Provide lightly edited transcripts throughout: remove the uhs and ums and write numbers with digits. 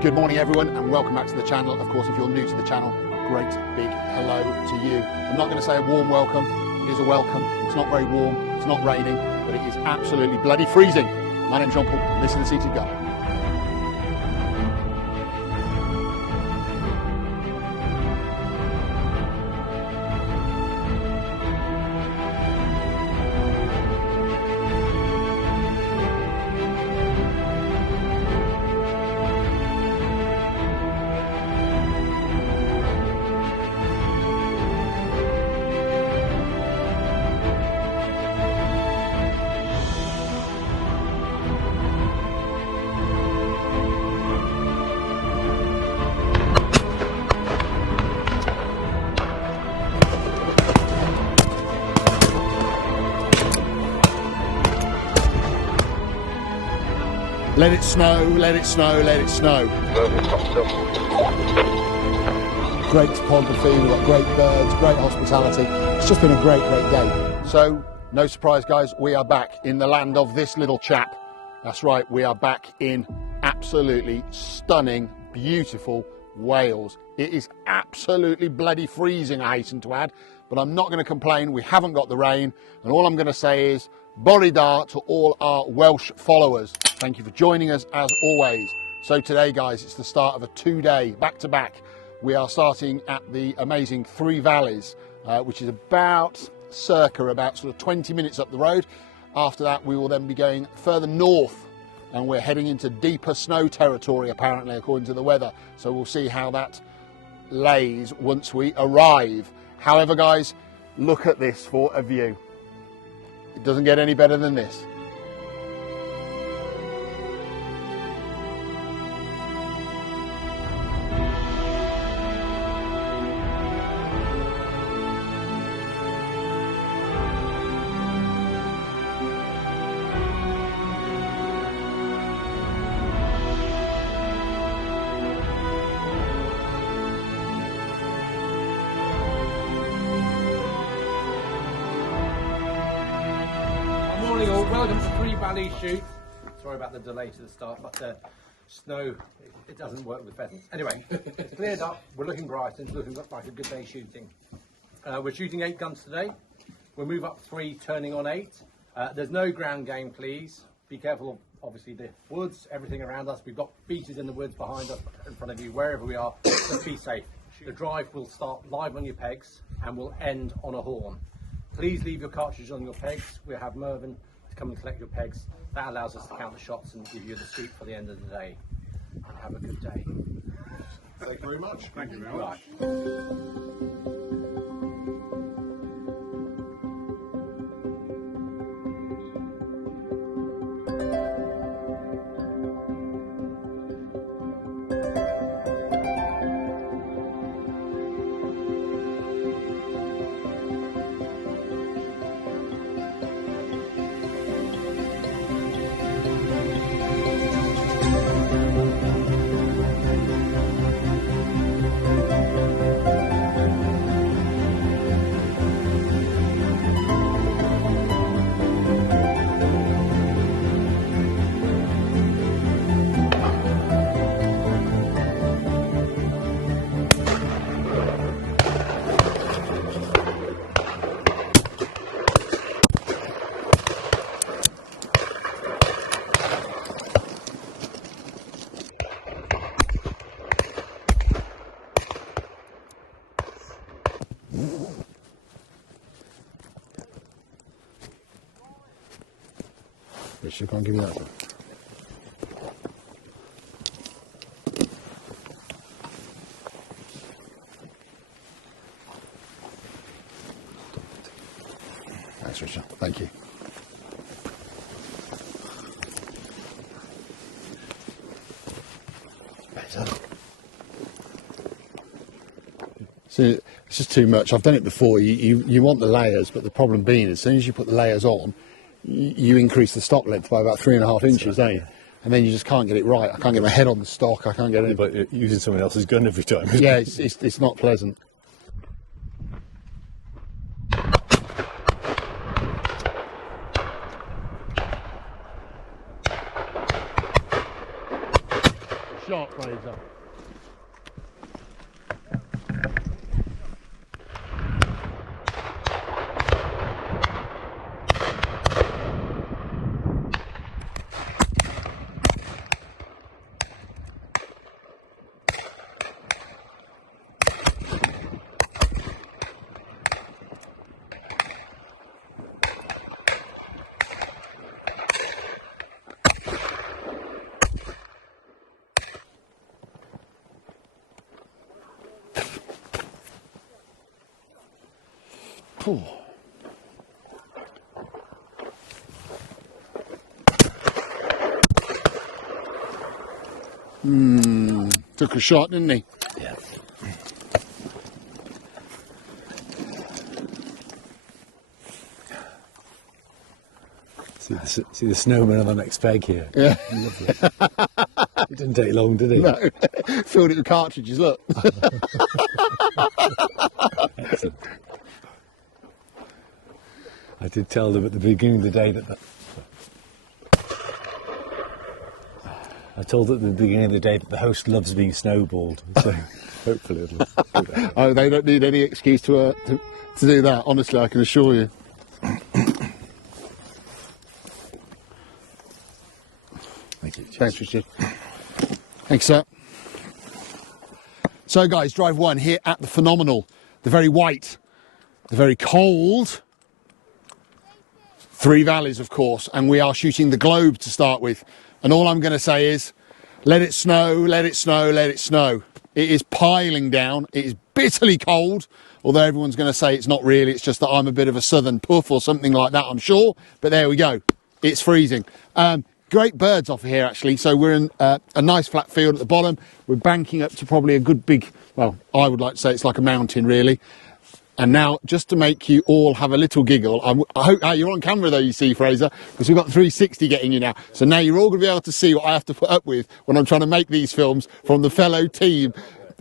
Good morning everyone and welcome back to the channel. Of course, if you're new to the channel, great big hello to you. I'm not going to say a warm welcome, it is a welcome. It's not very warm, it's not raining, but it is absolutely bloody freezing. My name's John Paul and this is The Seated Guy. Let it snow, let it snow, let it snow. Great topography, we've got great birds, great hospitality. It's just been a great day. So, no surprise guys, we are back in the land of this little chap. That's right, we are back in absolutely stunning, beautiful Wales. It is absolutely bloody freezing, I hasten to add, but I'm not going to complain. We haven't got the rain, and all I'm going to say is Bore da to all our Welsh followers. Thank you for joining us as always. So today guys, it's the start of a 2-day back-to-back. We are starting at the amazing Three Valleys, which is about sort of 20 minutes up the road. After that we will then be going further north and we're heading into deeper snow territory apparently, according to the weather. So we'll see how that lays once we arrive. However guys, look at this for a view. It doesn't get any better than this. Welcome to Three Valleys shoot. Sorry about the delay to the start, but snow, it doesn't work with pheasants. Anyway, it's cleared up, we're looking bright and it's looking like a good day shooting. We're shooting 8 guns today. We'll move up 3, turning on 8. There's no ground game, please. Be careful of, obviously, the woods, everything around us. We've got beaters in the woods behind us, in front of you, wherever we are. Just be safe. The drive will start live on your pegs and will end on a horn. Please leave your cartridges on your pegs. We'll have Mervyn to come and collect your pegs. That allows us to count the shots and give you the sweep for the end of the day. And have a good day. Thank you very much. Thank you very much. Richard, can't give you that one. Thanks, Richard. Thank you. So it's just too much. I've done it before. You want the layers, but the problem being, as soon as you put the layers on, you increase the stock length by about 3.5 inches, don't you? And then you just can't get it right. I can't get my head on the stock. I can't get it. But you're using someone else's gun every time. Yeah, it's not pleasant. shot, Fraser. Took a shot, didn't he? Yeah. See the snowman on the next peg here. Yeah. Lovely. It didn't take long, did it? No. Filled it with cartridges, look. Excellent. I did tell them at the beginning of the day that I told them at the beginning of the day that the host loves being snowballed. So hopefully it'll go down. Oh, they don't need any excuse to do that, honestly, I can assure you. Thank you. Thanks, Richard. Thanks, sir. So, guys, drive one here at the phenomenal, the very white, the very cold Three Valleys, of course, and we are shooting the globe to start with. And all I'm going to say is, let it snow, let it snow, let it snow. It is piling down. It is bitterly cold, although everyone's going to say it's not really. It's just that I'm a bit of a southern puff or something like that, I'm sure. But there we go. It's freezing. Great birds off here, actually. So we're in a nice flat field at the bottom. We're banking up to probably a good big, well, I would like to say it's like a mountain, really. And now, just to make you all have a little giggle, I hope you're on camera though, you see, Fraser, because we've got 360 getting you now. So now you're all going to be able to see what I have to put up with when I'm trying to make these films from the fellow team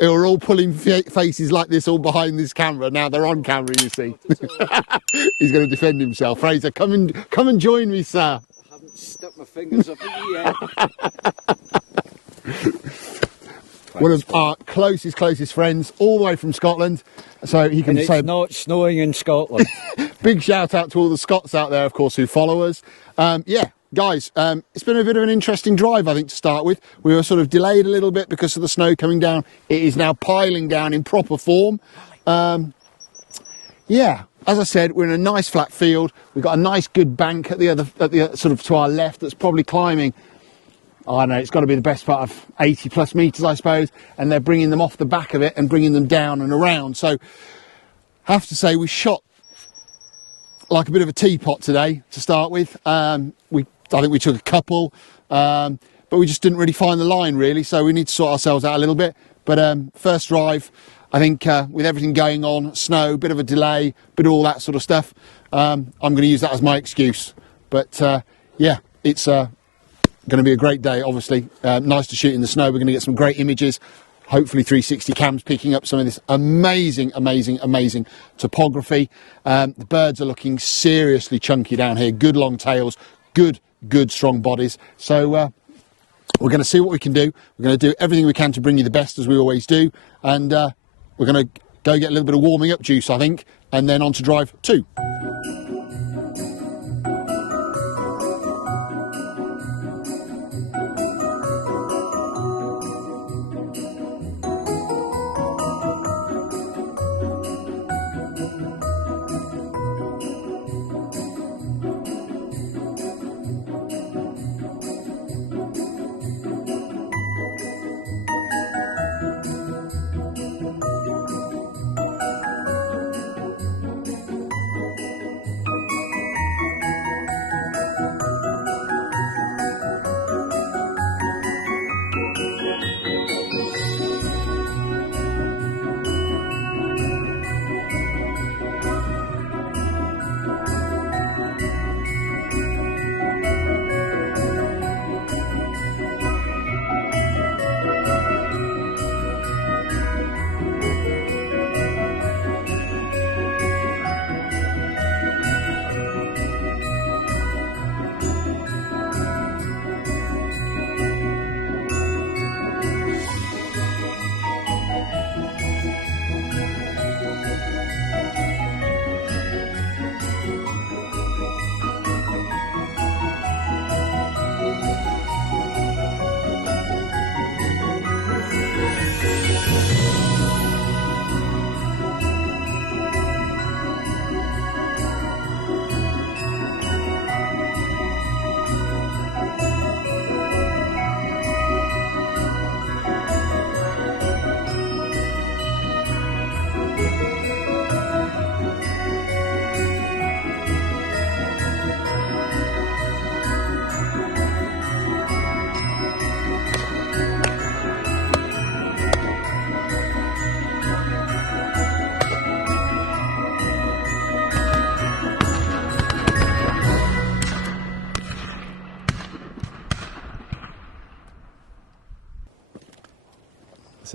who are all pulling faces like this all behind this camera. Now they're on camera, you see. He's going to defend himself. Fraser, come and join me, sir. I haven't stuck my fingers up in the air. One of our closest friends, all the way from Scotland. So he can And say it's not snowing in Scotland. big shout out to all the Scots out there, of course, who follow us. Yeah, guys, it's been a bit of an interesting drive, I think, to start with. We were sort of delayed a little bit because of the snow coming down. It is now piling down in proper form. Yeah, as I said, we're in a nice flat field. We've got a nice good bank at the other sort of to our left that's probably climbing. I don't know, it's got to be the best part of 80 plus metres, I suppose, and they're bringing them off the back of it and bringing them down and around. So, I have to say, we shot like a bit of a teapot today to start with. I think we took a couple, but we just didn't really find the line, really, so we need to sort ourselves out a little bit. But first drive, I think with everything going on, snow, bit of a delay, bit of all that sort of stuff, I'm going to use that as my excuse. But, yeah, it's... going to be a great day, obviously. Nice to shoot in the snow. We're going to get some great images. Hopefully 360 cams picking up some of this amazing topography. The birds are looking seriously chunky down here. Good long tails, good strong bodies. So we're going to see what we can do. We're going to do everything we can to bring you the best, as we always do. And we're going to go get a little bit of warming up juice, I think, and then on to drive 2.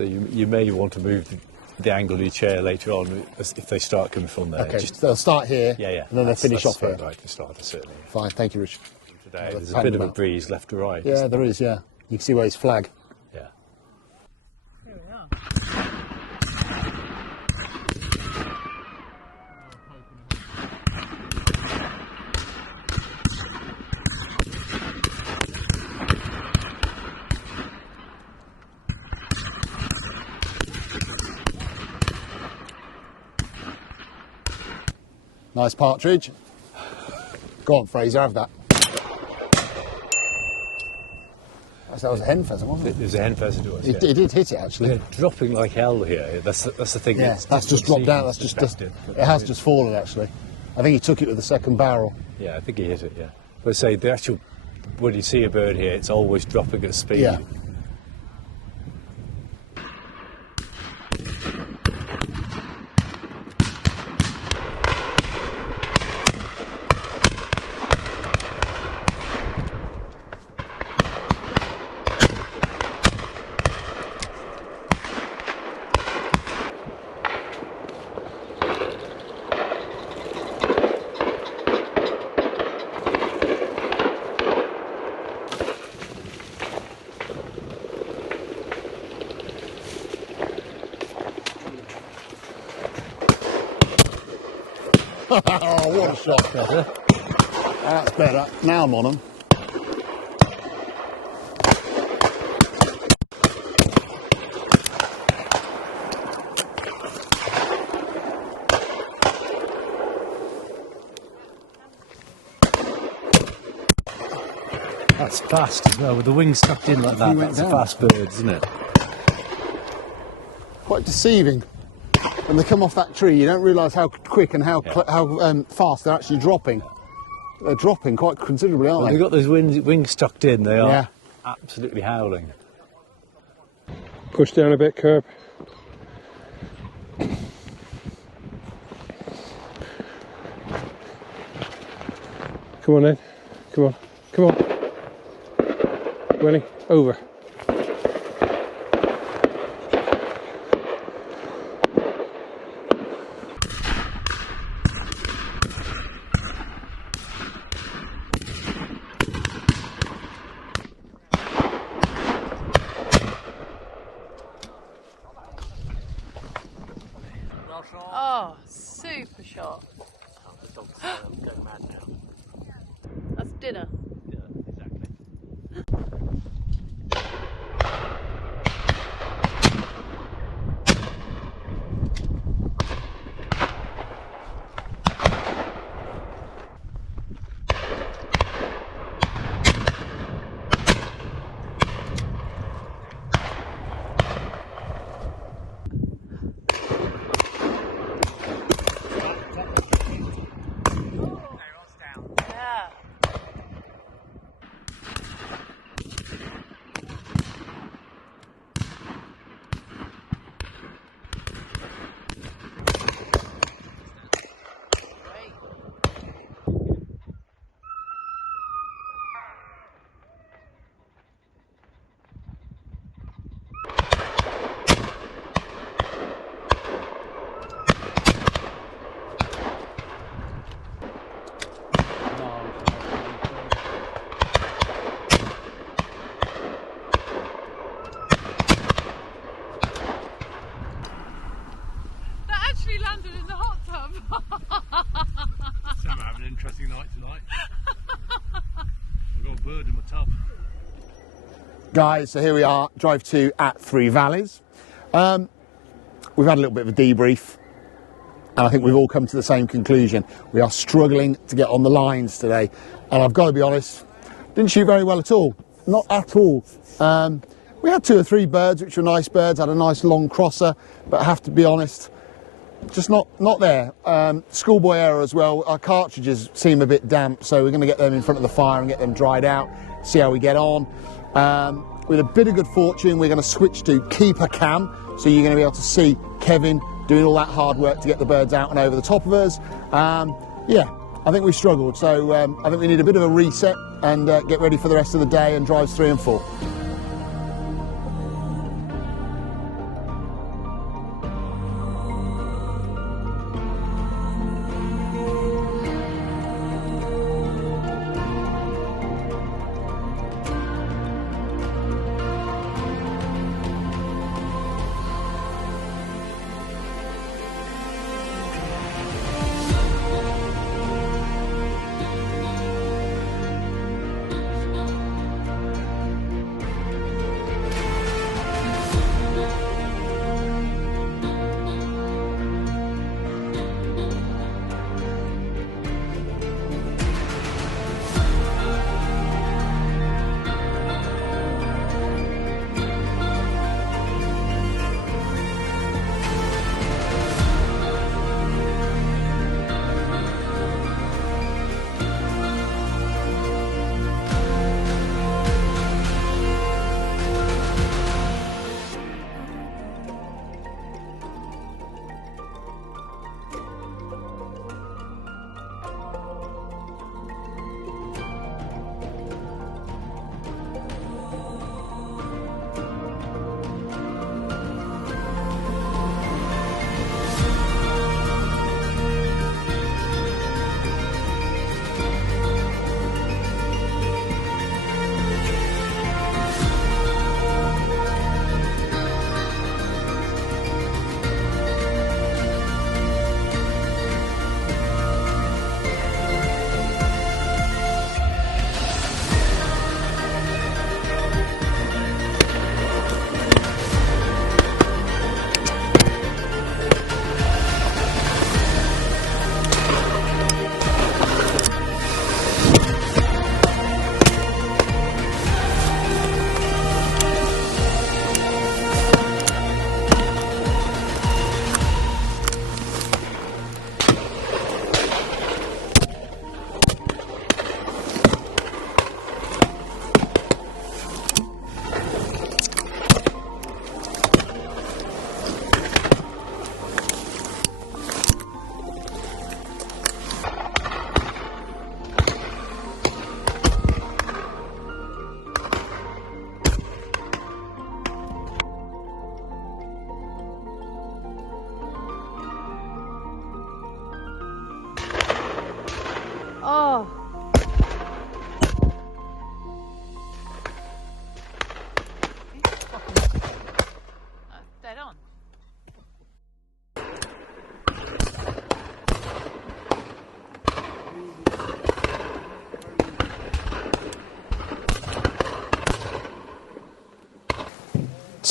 So you may want to move the angle of your chair later on if they start coming from there. Okay, so they'll start here, Yeah. and then they'll finish off here. Right, to start, certainly. Yeah. Fine, thank you, Richard. Today, there's a bit of a breeze left to right. Yeah, there is, yeah. You can see where his flag. Yeah. Here we are. Nice partridge. Go on, Fraser, have that. That was a hen pheasant, wasn't it? There's a hen pheasant to us. It did hit it, actually. They're dropping like hell here. That's the thing. Yeah, that's just dropped down. That's just it has just fallen, actually. I think he took it with the second barrel. Yeah, I think he hit it. Yeah, but say the actual when you see a bird here, it's always dropping at speed. Yeah. Oh, what a shot. That's better. Now I'm on them. That's fast as well, with the wings tucked in like that. That's a fast bird, isn't it? Quite deceiving. When they come off that tree, you don't realise how quick and how fast they're actually dropping. They're dropping quite considerably, aren't Well, they? they've got those wings tucked in. They are Yeah. absolutely howling. Push down a bit, Curb. Come on then. Come on. Come on. Willie, over. Oh, super shot. That's dinner. Yeah. Great. That actually landed in the hot tub. So we're having an interesting night tonight. I've got a bird in my tub. Guys, so here we are, drive 2 at Three Valleys. We've had a little bit of a debrief, and I think we've all come to the same conclusion. We are struggling to get on the lines today, and I've got to be honest, didn't shoot very well at all. Not at all. We had 2 or 3 birds, which were nice birds, had a nice long crosser, but I have to be honest, just not there. Schoolboy error as well. Our cartridges seem a bit damp, so we're going to get them in front of the fire and get them dried out, see how we get on. With a bit of good fortune, we're going to switch to keeper cam, so you're going to be able to see Kevin doing all that hard work to get the birds out and over the top of us. Yeah, I think we struggled, so I think we need a bit of a reset and get ready for the rest of the day and drives 3 and 4.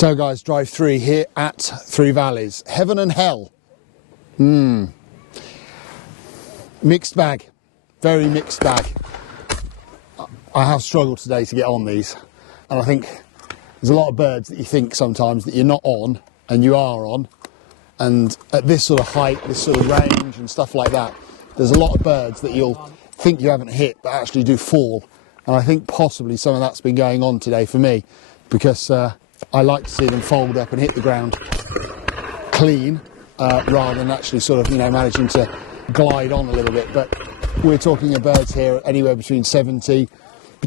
So guys, drive 3 here at Three Valleys. Heaven and hell. Mixed bag. Very mixed bag. I have struggled today to get on these. And I think there's a lot of birds that you think sometimes that you're not on, and you are on. And at this sort of height, this sort of range and stuff like that, there's a lot of birds that you'll think you haven't hit, but actually do fall. And I think possibly some of that's been going on today for me, because I like to see them fold up and hit the ground clean, rather than actually sort of, managing to glide on a little bit. But we're talking of birds here anywhere between 50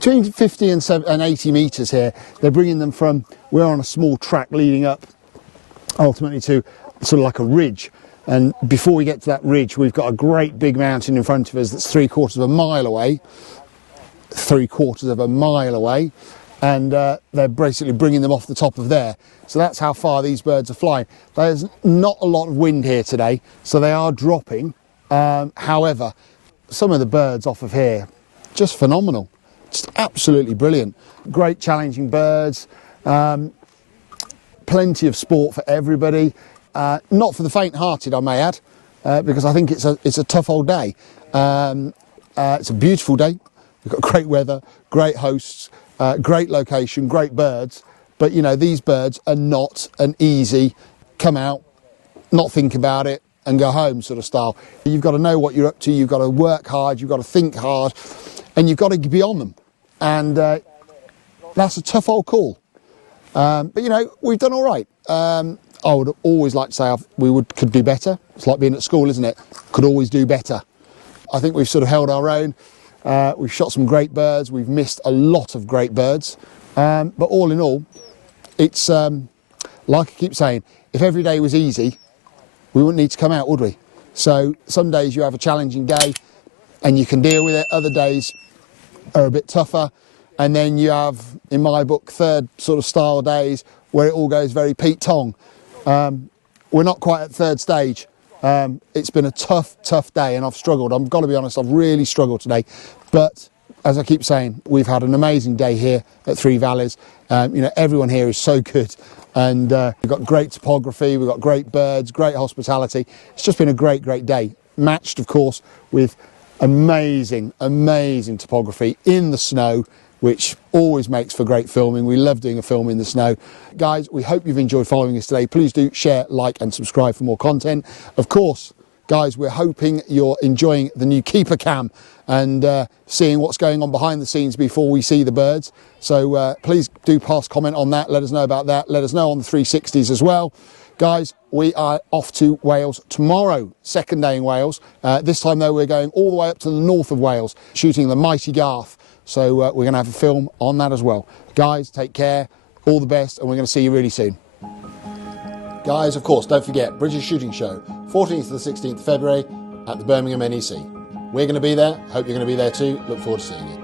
and 80 metres here. They're bringing them from, we're on a small track leading up ultimately to sort of like a ridge. And before we get to that ridge, we've got a great big mountain in front of us that's 3/4 of a mile away. 3/4 of a mile away. And they're basically bringing them off the top of there. So that's how far these birds are flying. There's not a lot of wind here today, so they are dropping. However, some of the birds off of here, just phenomenal. Just absolutely brilliant. Great challenging birds. Plenty of sport for everybody. Not for the faint-hearted, I may add, because I think it's a tough old day. It's a beautiful day. We've got great weather, great hosts, great location, great birds. But, these birds are not an easy come out, not think about it, and go home sort of style. You've got to know what you're up to. You've got to work hard. You've got to think hard. And you've got to be on them. And that's a tough old call. But, we've done all right. I would always like to say could do better. It's like being at school, isn't it? Could always do better. I think we've sort of held our own. We've shot some great birds. We've missed a lot of great birds. But all in all, it's like I keep saying, if every day was easy, we wouldn't need to come out, would we? So some days you have a challenging day and you can deal with it. Other days are a bit tougher. And then you have, in my book, third sort of style days where it all goes very Pete Tong. We're not quite at third stage. It's been a tough day, and I've struggled. I've got to be honest, I've really struggled today. But as I keep saying, we've had an amazing day here at Three Valleys. Everyone here is so good. And we've got great topography, we've got great birds, great hospitality. It's just been a great day. Matched, of course, with amazing topography in the snow, which always makes for great filming. We love doing a film in the snow. Guys, we hope you've enjoyed following us today. Please do share, like and subscribe for more content. Of course, guys, we're hoping you're enjoying the new keeper cam and seeing what's going on behind the scenes before we see the birds. So please do pass comment on that. Let us know about that. Let us know on the 360s as well. Guys, we are off to Wales tomorrow, second day in Wales. This time, though, we're going all the way up to the north of Wales, shooting the mighty Garth. So we're going to have a film on that as well. Guys, take care, all the best, and we're going to see you really soon. Guys, of course, don't forget, British Shooting Show, 14th to the 16th of February at the Birmingham NEC. We're going to be there. Hope you're going to be there too. Look forward to seeing you.